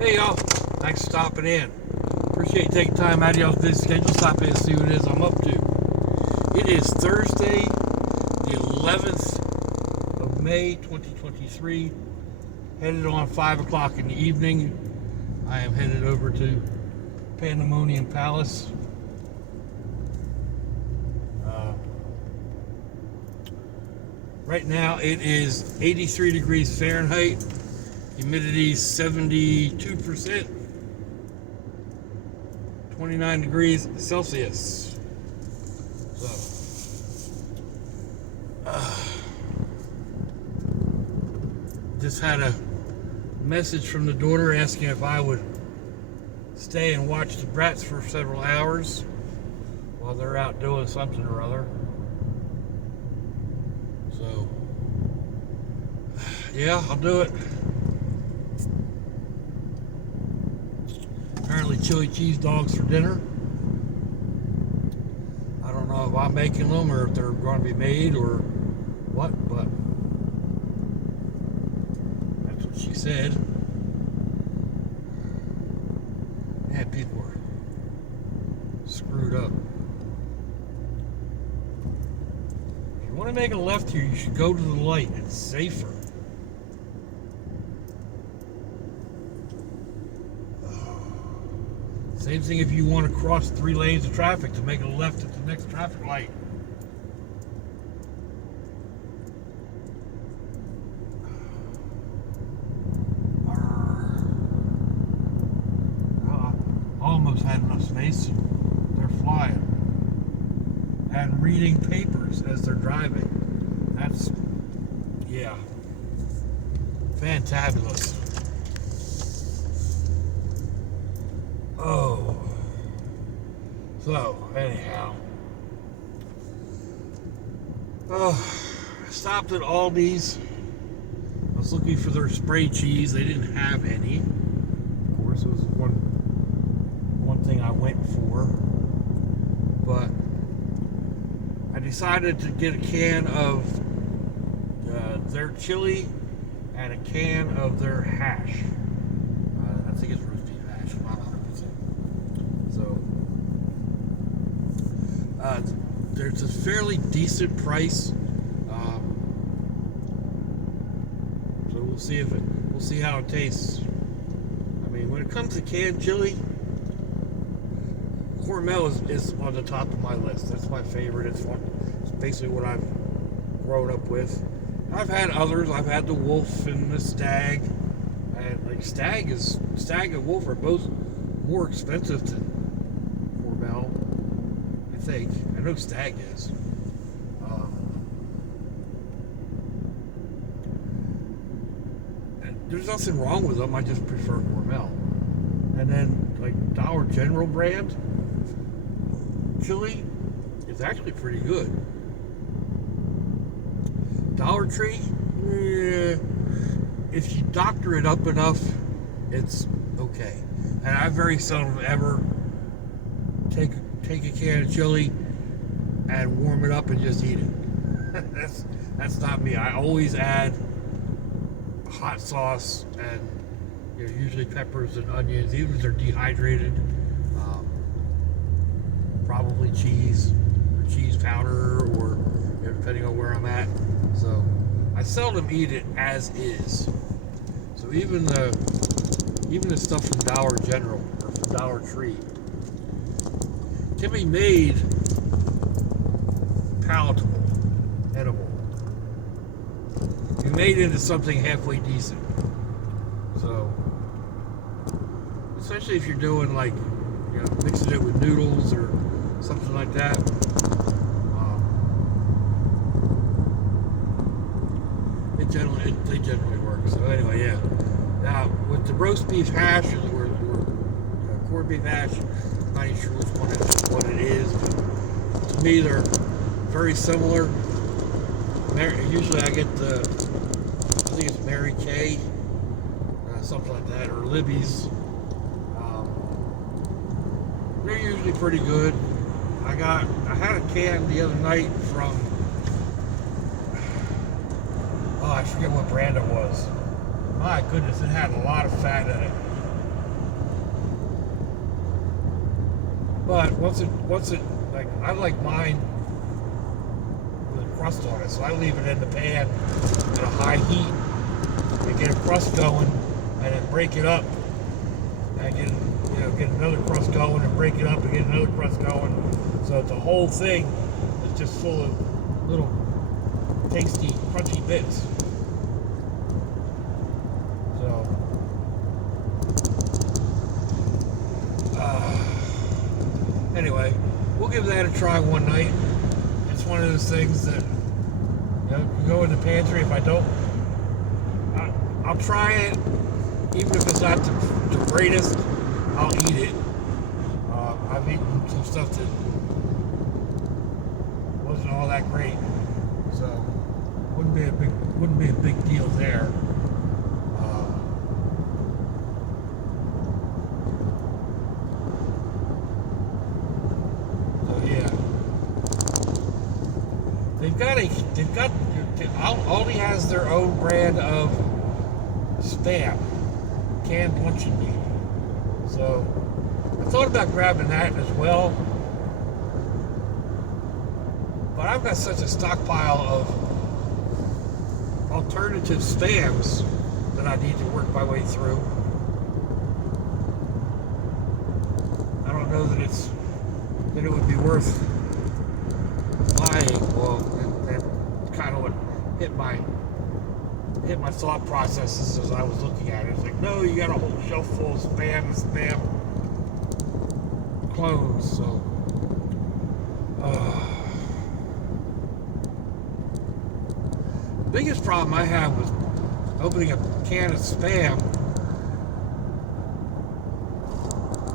Hey y'all, thanks for stopping in. Appreciate you taking time out of y'all's busy schedule. Stop in and see what it is I'm up to. It is Thursday, the 11th of May, 2023. Headed on 5 o'clock in the evening. I am headed over to Pandemonium Palace. Right now it is 83 degrees Fahrenheit. Humidity 72%, 29 degrees Celsius. So, just had a message from the daughter asking if I would stay and watch the brats for several hours while they're out doing something or other. So, yeah, I'll do it. Apparently chili cheese dogs for dinner. I don't know if I'm making them or if they're going to be made or what, but that's what she said. Man, people are screwed up. If you want to make a left here, you should go to the light. It's safer. Same thing if you want to cross 3 lanes of traffic to make a left at the next traffic light. Almost had enough space. They're flying and reading papers as they're driving. That's, yeah, fantabulous. Oh, so anyhow, I stopped at Aldi's. I was looking for their spray cheese. They didn't have any. Of course, it was one thing I went for, but I decided to get a can of their chili and a can of their hash. I think it's roast beef hash. I'm not 100%. So there's a fairly decent price. So we'll see how it tastes. I mean, when it comes to canned chili, Hormel is on the top of my list. That's my favorite. It's basically what I've grown up with. I've had others. I've had the Wolf and the Stag, and like Stag and Wolf are both more expensive than Hormel, I think. I know Stag is. There's nothing wrong with them. I just prefer Hormel. And then like Dollar General brand chili is actually pretty good. Dollar Tree, if you doctor it up enough, it's okay. And I very seldom ever take a can of chili and warm it up and just eat it. that's not me. I always add hot sauce and usually peppers and onions, even if they're dehydrated. Probably cheese or cheese powder, or depending on where I'm at. So I seldom eat it as is. So even the stuff from Dollar General or from Dollar Tree can be made palatable, edible. Be made into something halfway decent. So especially if you're doing like, mixing it with noodles or something like that. They generally work. So anyway, yeah. Now with the roast beef hash or corned beef hash, I'm not even sure what it is. But to me, they're very similar. Usually I get I think it's Mary Kay, something like that, or Libby's. They're usually pretty good. I had a can the other night from, I forget what brand it was. My goodness, it had a lot of fat in it. But once it, like, I like mine with a crust on it, so I leave it in the pan at a high heat and get a crust going, and then break it up, and get another crust going, and break it up and get another crust going, so the whole thing is just full of little tasty, crunchy bits. So. Anyway, we'll give that a try one night. It's one of those things that, can go in the pantry. If I don't, I'll try it. Even if it's not the greatest, I'll eat it. I've eaten some stuff that wasn't all that great, so wouldn't be a big deal there. Aldi has their own brand of Spam, canned luncheon meat. So I thought about grabbing that as well, but I've got such a stockpile of alternative Spams that I need to work my way through. I don't know that it would be worth buying. Well, that kind of what hit my thought processes as I was looking at it. It's like, no, you got a whole shelf full of Spam clones. So, the biggest problem I have with opening a can of Spam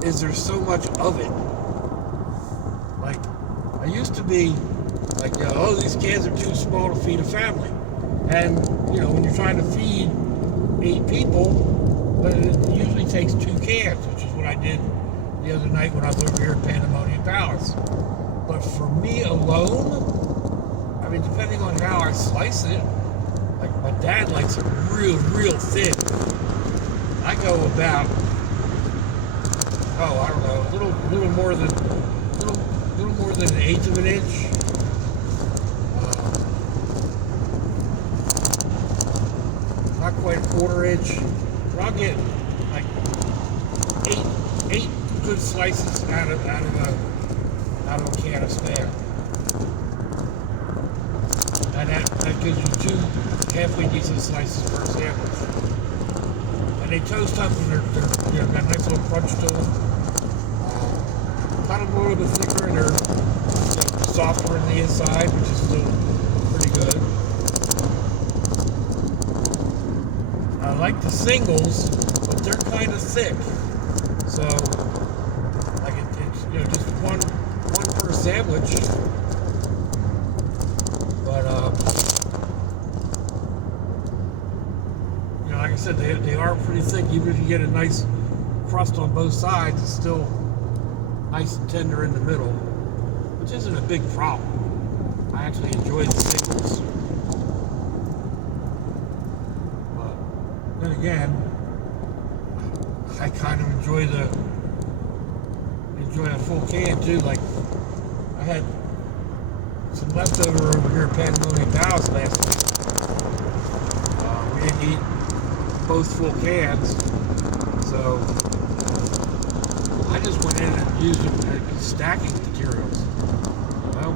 is there's so much of it. Like, I used to be like, oh, these cans are too small to feed a family. And, when you're trying to feed 8 people, it usually takes 2 cans, which is what I did the other night when I was over here at Pandemonium Palace. But for me alone, I mean, depending on how I slice it, like my dad likes it real, real thin. I go about, I don't know, a little more than an eighth of an inch. Not quite a quarter inch, but I'll get like eight good slices out of a can of Spam, and that gives you 2 halfway decent slices per sandwich. And they toast up, and they're got a nice little crunch to them. Kind of a little bit thicker, and they're softer on the inside, which is still pretty good. I like the singles, but they're kind of thick. So, like it's just one per sandwich. But like I said, they are pretty thick. Even if you get a nice crust on both sides, it's still nice and tender in the middle, which isn't a big problem. I actually enjoy the singles. Then again, I kind of enjoy a full can too. Like, I had some leftover over here at Pandemonium Palace last week. We didn't eat both full cans, so I just went in and used them as stacking materials. Well,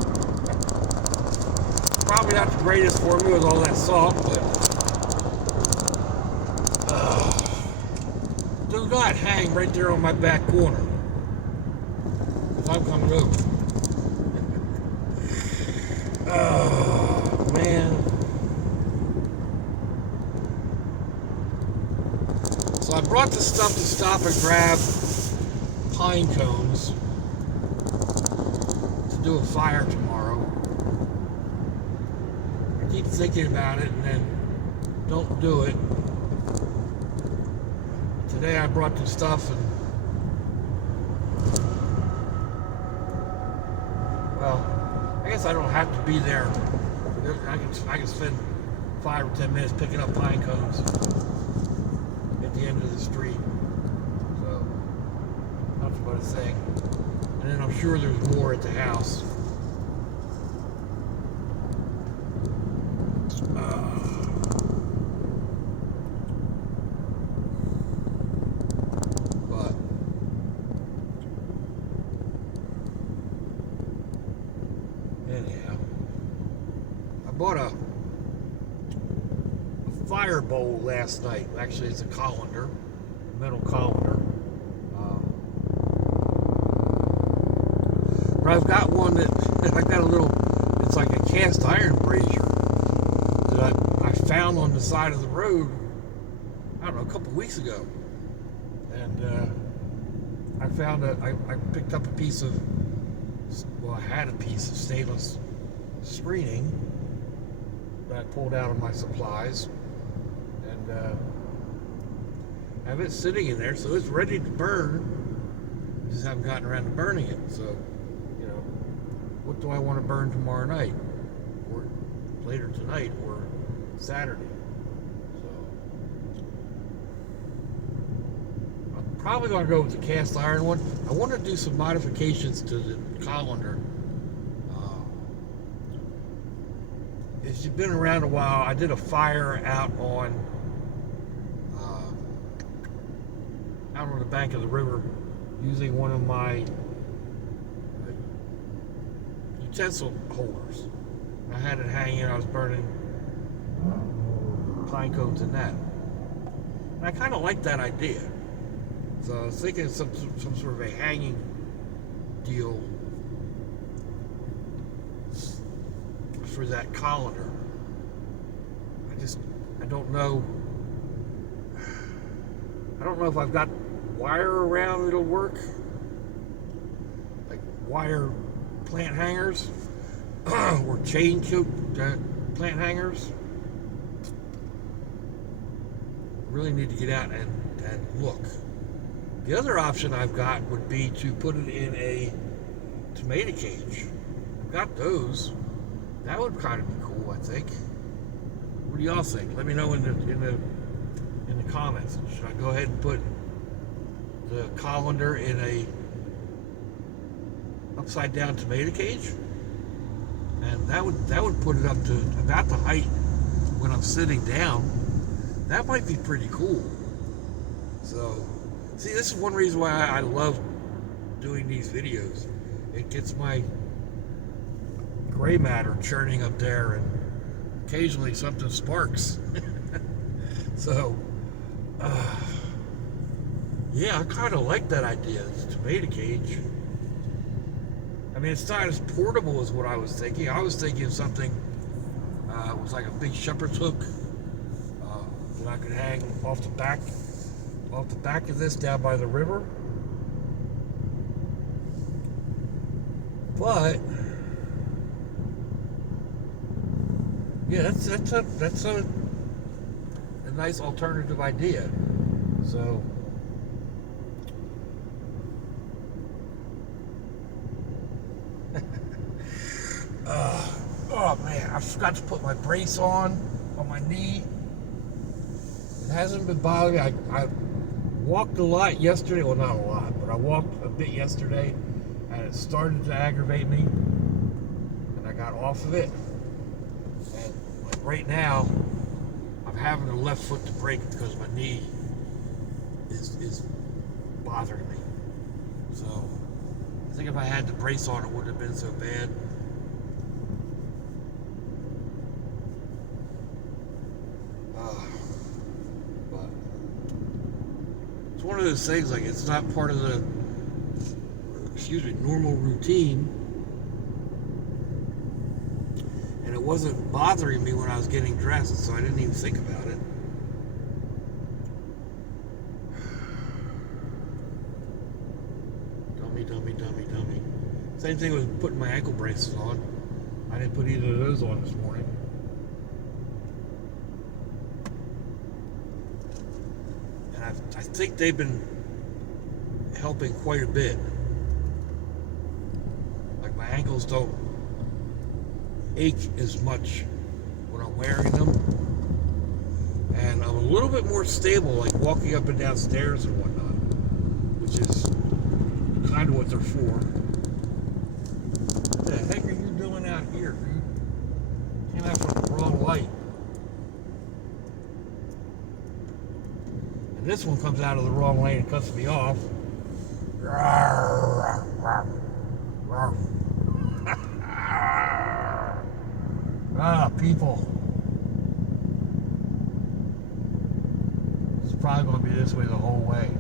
probably not the greatest for me with all that salt, but do not hang right there on my back corner, because I'm coming over. Oh, man. So I brought the stuff to stop and grab pine cones to do a fire tomorrow. I keep thinking about it and then don't do it. Today I brought the stuff, and well, I guess I don't have to be there. I can spend 5 or 10 minutes picking up pine cones at the end of the street. So not but a thing. And then I'm sure there's more at the house. But anyhow, I bought a fire bowl last night. Actually, it's a colander, a metal colander. But I've got one that I got a little. It's like a cast iron brazier that I found on the side of the road. I don't know, a couple weeks ago, and I found I picked up a piece of. Well, I had a piece of stainless screening that I pulled out of my supplies, and have it sitting in there, so it's ready to burn. I just haven't gotten around to burning it. So, you know, what do I want to burn tomorrow night, or later tonight, or Saturday? So, I'm probably going to go with the cast iron one. I want to do some modifications to the colander. If you've been around a while, I did a fire out on the bank of the river using one of my utensil holders. I had it hanging. I was burning pine cones in that, and I kind of like that idea. So I was thinking of some sort of a hanging deal for that colander. I don't know. I don't know if I've got wire around that'll work, like wire plant hangers or chain plant hangers. Really need to get out and look. The other option I've got would be to put it in a tomato cage. I've got those. That would kind of be cool, I think. What do y'all think? Let me know in the comments. Should I go ahead and put the colander in a upside down tomato cage? And that would put it up to about the height when I'm sitting down. That might be pretty cool. So, see, this is one reason why I love doing these videos. It gets my gray matter churning up there, and occasionally something sparks. So, yeah, I kind of like that idea. It's a tomato cage. I mean, it's not as portable as what I was thinking. I was thinking of something it was like a big shepherd's hook that I could hang off the back of this down by the river. But yeah, that's a nice alternative idea. So oh man, I forgot to put my brace on my knee. It hasn't been bothering me. I walked a lot yesterday. Well, not a lot, but I walked a bit yesterday, and it started to aggravate me, and I got off of it. And like right now, I'm having the left foot to brake because my knee is bothering me. So I think if I had the brace on, it wouldn't have been so bad. But it's one of those things, like, it's not part of the normal routine, and it wasn't bothering me when I was getting dressed, so I didn't even think about it. Dummy. Same thing with putting my ankle braces on. I didn't put either of those on this morning. And I think they've been helping quite a bit. Like, my ankles don't ache as much when I'm wearing them. And I'm a little bit more stable, like walking up and down stairs and whatnot, which is kind of what they're for. the heck are you doing out here, dude? Came out from the wrong light. And this one comes out of the wrong lane and cuts me off. Ah, people. It's probably going to be this way the whole way.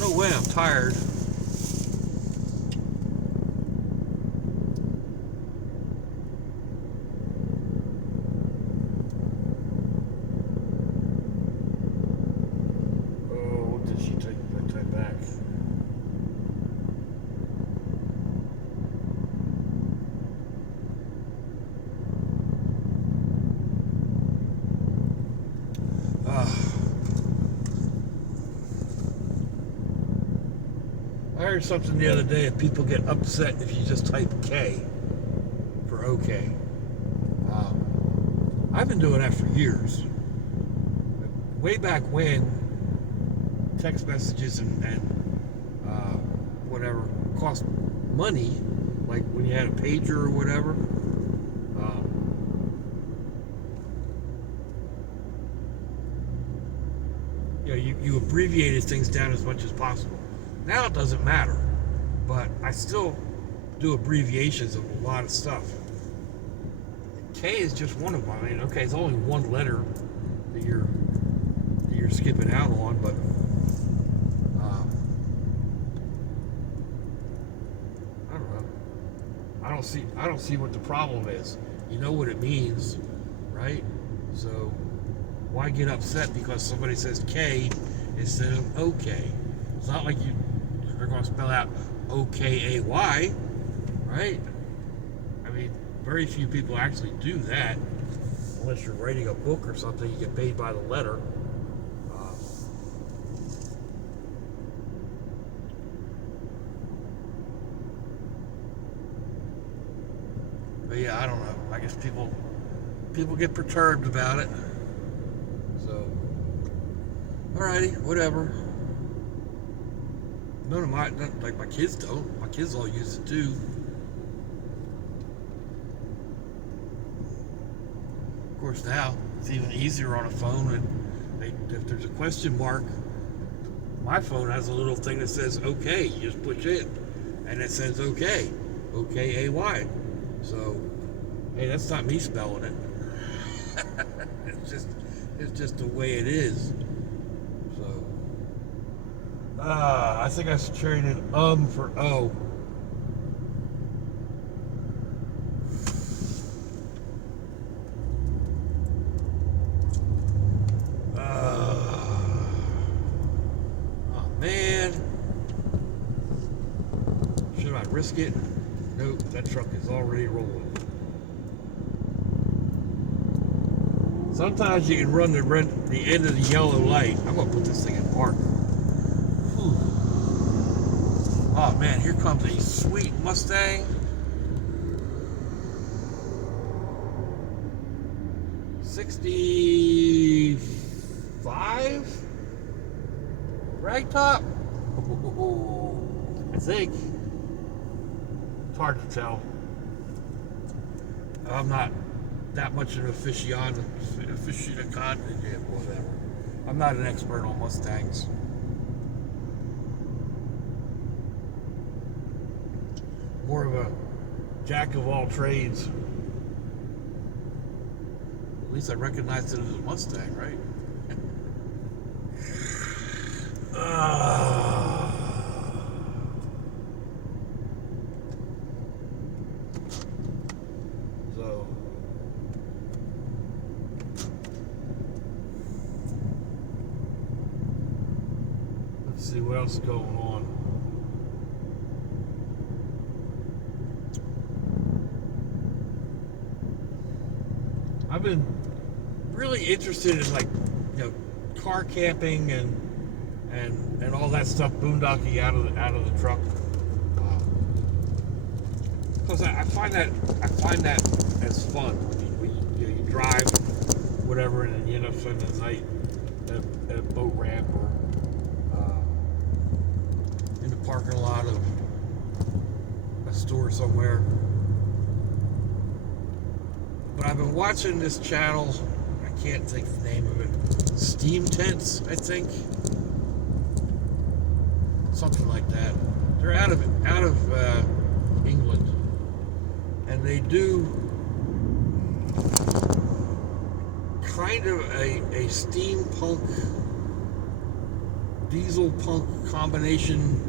No way, I'm tired. I heard something the other day if people get upset if you just type K for OK. I've been doing that for years. Way back when text messages and whatever cost money, like when you had a pager or whatever. You abbreviated things down as much as possible. Now it doesn't matter, but I still do abbreviations of a lot of stuff. K is just one of them. I mean, okay, it's only one letter that you're skipping out on, but I don't know. I don't see what the problem is. You know what it means, right? So why get upset because somebody says K instead of OK? It's not like they're going to spell out O-K-A-Y, right? I mean, very few people actually do that. Unless you're writing a book or something, you get paid by the letter. But yeah, I don't know. I guess people get perturbed about it. So, alrighty, whatever. None of my kids don't. My kids all use it too. Of course, now it's even easier on a phone. And if there's a question mark, my phone has a little thing that says "OK." You just push it, and it says "OK," O-K-A-Y. So, hey, that's not me spelling it. It's just the way it is. I think I traded for O. Oh man. Should I risk it? Nope, that truck is already rolling. Sometimes you can run the end of the yellow light. I'm gonna put this thing in park. Oh man, here comes a sweet Mustang. 65 ragtop. I think. It's hard to tell. I'm not that much of an aficionado, whatever. I'm not an expert on Mustangs. More of a jack of all trades. At least I recognized it as a Mustang, right? So let's see what else is going on. I've been really interested in car camping and all that stuff, boondocking out of the truck. Because I find that as fun. You drive, whatever, and then you end up spending the night at a boat ramp or in the parking lot of a store somewhere. But I've been watching this channel. I can't think the name of it. Steam Tents, I think. Something like that. They're out of England, and they do kind of a steampunk, diesel punk combination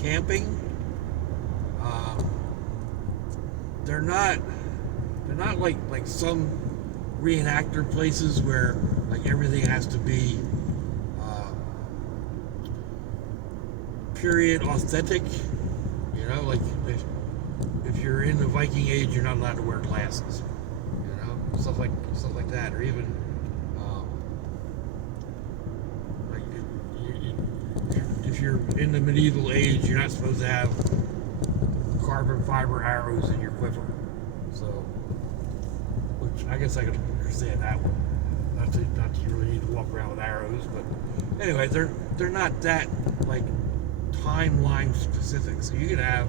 camping. They're not like some reenactor places where like everything has to be period authentic. You know, like if you're in the Viking Age, you're not allowed to wear glasses. You know, stuff like that, or even like if you're in the medieval age, you're not supposed to have carbon fiber arrows in your quiver. So, which I guess I could understand that one. Not that you really need to walk around with arrows, but anyway, they're not that like timeline specific. So you can have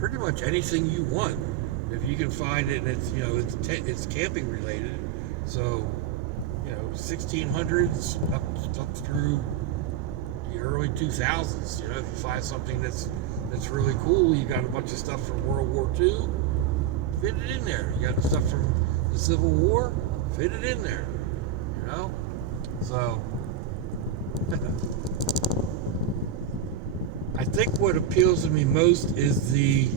pretty much anything you want if you can find it, and it's, you know, it's camping related. So, you know, 1600s up through the early 2000s. You know, if you find something that's really cool, you got a bunch of stuff from World War II, fit it in there. You got stuff from the Civil War, fit it in there. You know, so I think what appeals to me most is the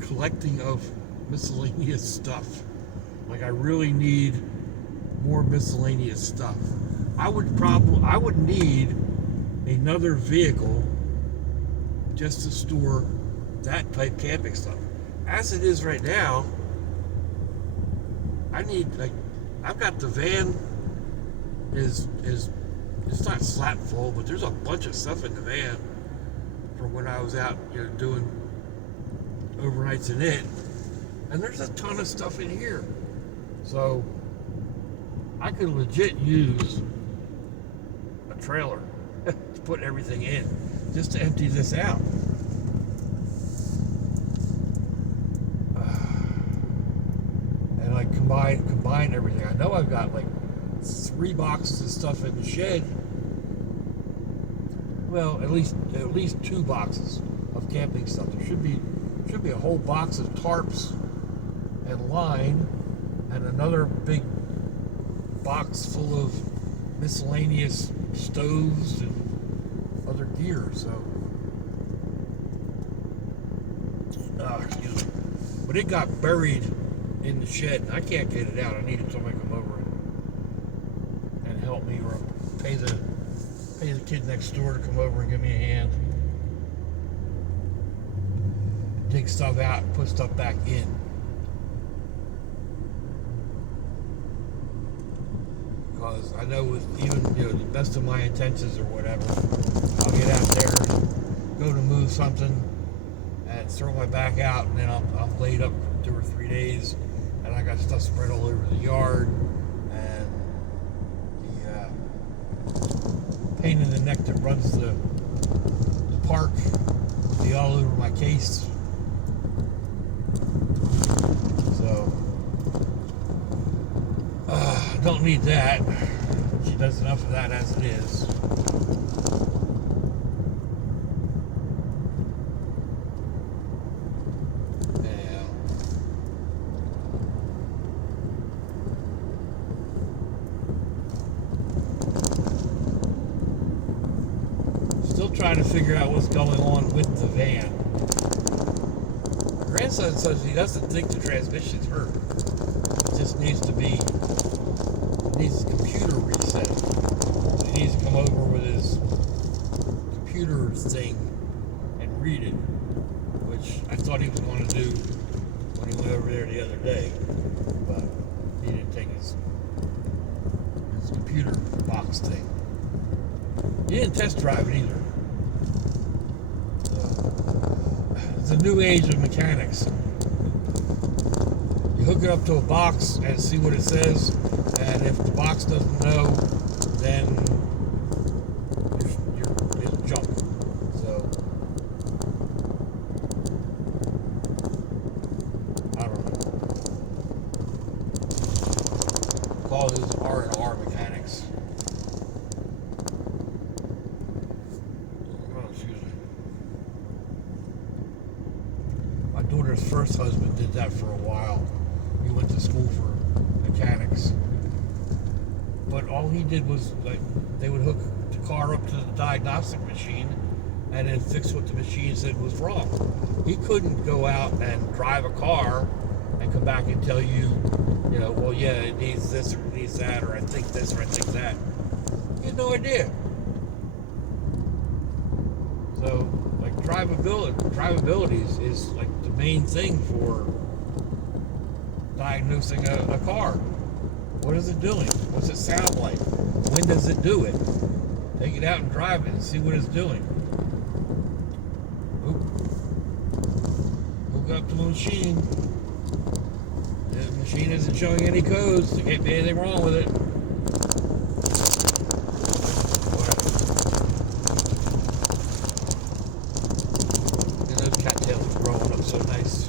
collecting of miscellaneous stuff. Like, I really need more miscellaneous stuff. I would need another vehicle just to store that type camping stuff. As it is right now, I've got the van is it's not slap full, but there's a bunch of stuff in the van from when I was out, you know, doing overnights in it, and there's a ton of stuff in here. So I could legit use a trailer to put everything in, just to empty this out. And like combine everything. I know I've got like 3 boxes of stuff in the shed. Well, at least 2 boxes of camping stuff. There should be a whole box of tarps and line, and another big box full of miscellaneous stoves and other gear. So, excuse me. But it got buried in the shed, and I can't get it out. I needed somebody to come over and help me, or pay the kid next door to come over and give me a hand. Dig stuff out and put stuff back in. Because I know with even, you know, the best of my intentions or whatever, I'll get out there and go to move something and throw my back out, and then I'm laid up for 2 or 3 days, and I got stuff spread all over the yard, and the pain in the neck that runs the park will be all over my case. So don't need that. She does enough of that as it is. Anyhow. Still trying to figure out what's going on with the van. My grandson says he doesn't think the transmission's hurt. It just needs to be, needs the computer reset. So he needs to come over with his computer thing and read it, which I thought he was going to do when he went over there the other day, but he didn't take his computer box thing. He didn't test drive it either. So, it's a new age of mechanics. You hook it up to a box and see what it says. And if the box doesn't know, then it's junk. So I don't know. Call these R&R mechanics. Oh, excuse me. My daughter's first husband did that for a while. He went to school for mechanics. But all he did was, like, they would hook the car up to the diagnostic machine and then fix what the machine said was wrong. He couldn't go out and drive a car and come back and tell you, you know, well, yeah, it needs this or it needs that, or I think this or I think that. He had no idea. So, like, drivability is like the main thing for diagnosing a car. What is it doing? What's it sound like? When does it do it? Take it out and drive it and see what it's doing. Hook up to the machine. The machine isn't showing any codes. There can't be anything wrong with it. And those cattails are growing up so nice.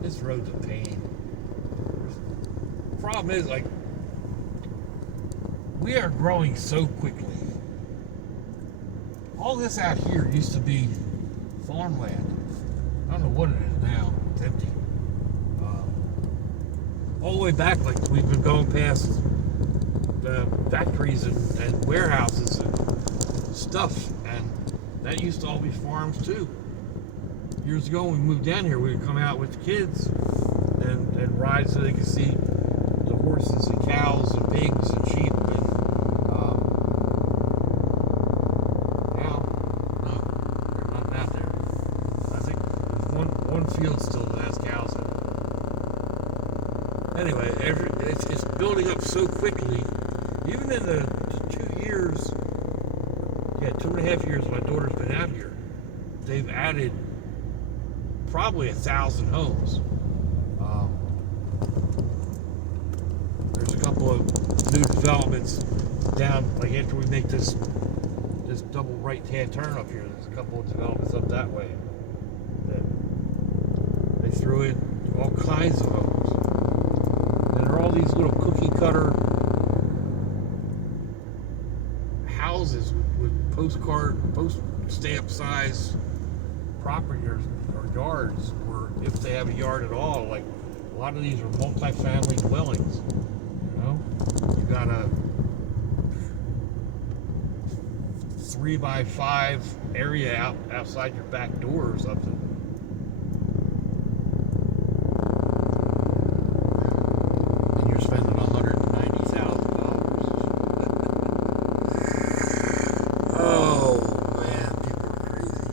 This road's a pain. The problem is, like, we are growing so quickly. All this out here used to be farmland. I don't know what it is now. It's empty. All the way back, like, we've been going past the factories and warehouses and stuff, and that used to all be farms too. Years ago, when we moved down here, we would come out with the kids and ride so they could see the horses and cows and pigs and sheep. And now, no, there's nothing out there. I think there's one field still that has cows in it. Anyway, it's building up so quickly. Even in the 2.5 years my daughter's been out here, they've added probably 1,000 homes. There's a couple of new developments down, like after we make this double right-hand turn up here, there's a couple of developments up that way that they threw in all kinds of homes. And there are all these little cookie cutter houses with post stamp size property or yards, or if they have a yard at all. Like, a lot of these are multi-family dwellings. You know, you got a 3x5 area outside your back door or something. And you're spending $190,000. Oh man, people are crazy.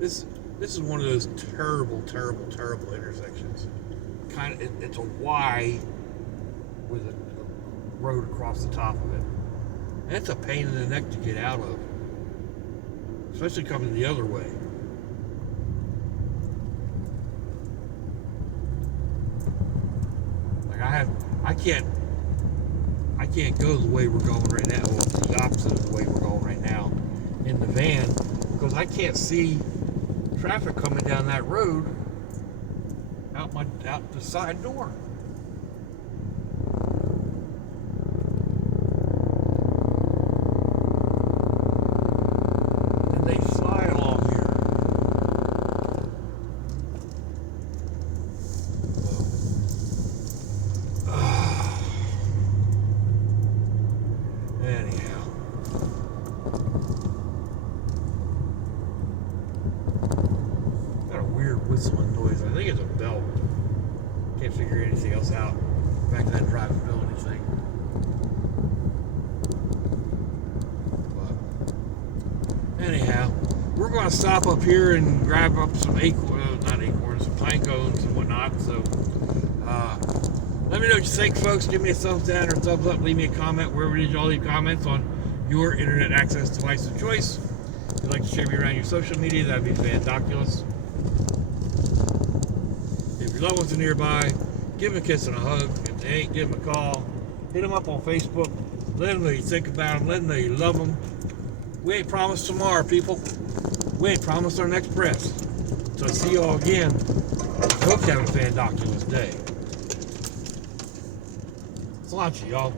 This is one of those terrible intersections. It's a Y with a road across the top of it. And it's a pain in the neck to get out of, especially coming the other way. Like I can't go the way we're going right now, or the opposite of the way we're going right now in the van, because I can't see traffic coming down that road out the side door. And they fly along here. Anyhow. Got a weird whistling noise. I think it's a bell. Can't figure anything else out. Back to that drivability thing. But anyhow, we're going to stop up here and grab up some not acorns, pine cones and whatnot. So let me know what you think, folks. Give me a thumbs down or a thumbs up. Leave me a comment wherever it is y'all leave comments on your internet access device of choice. If you'd like to share me around your social media, that'd be fantabulous. If your loved ones are nearby, give them a kiss and a hug. If they ain't, give them a call. Hit them up on Facebook. Let them know you think about them. Let them know you love them. We ain't promised tomorrow, people. We ain't promised our next breath. So I'll see y'all again. Hope you have a fantabulous day. Sláinte, y'all.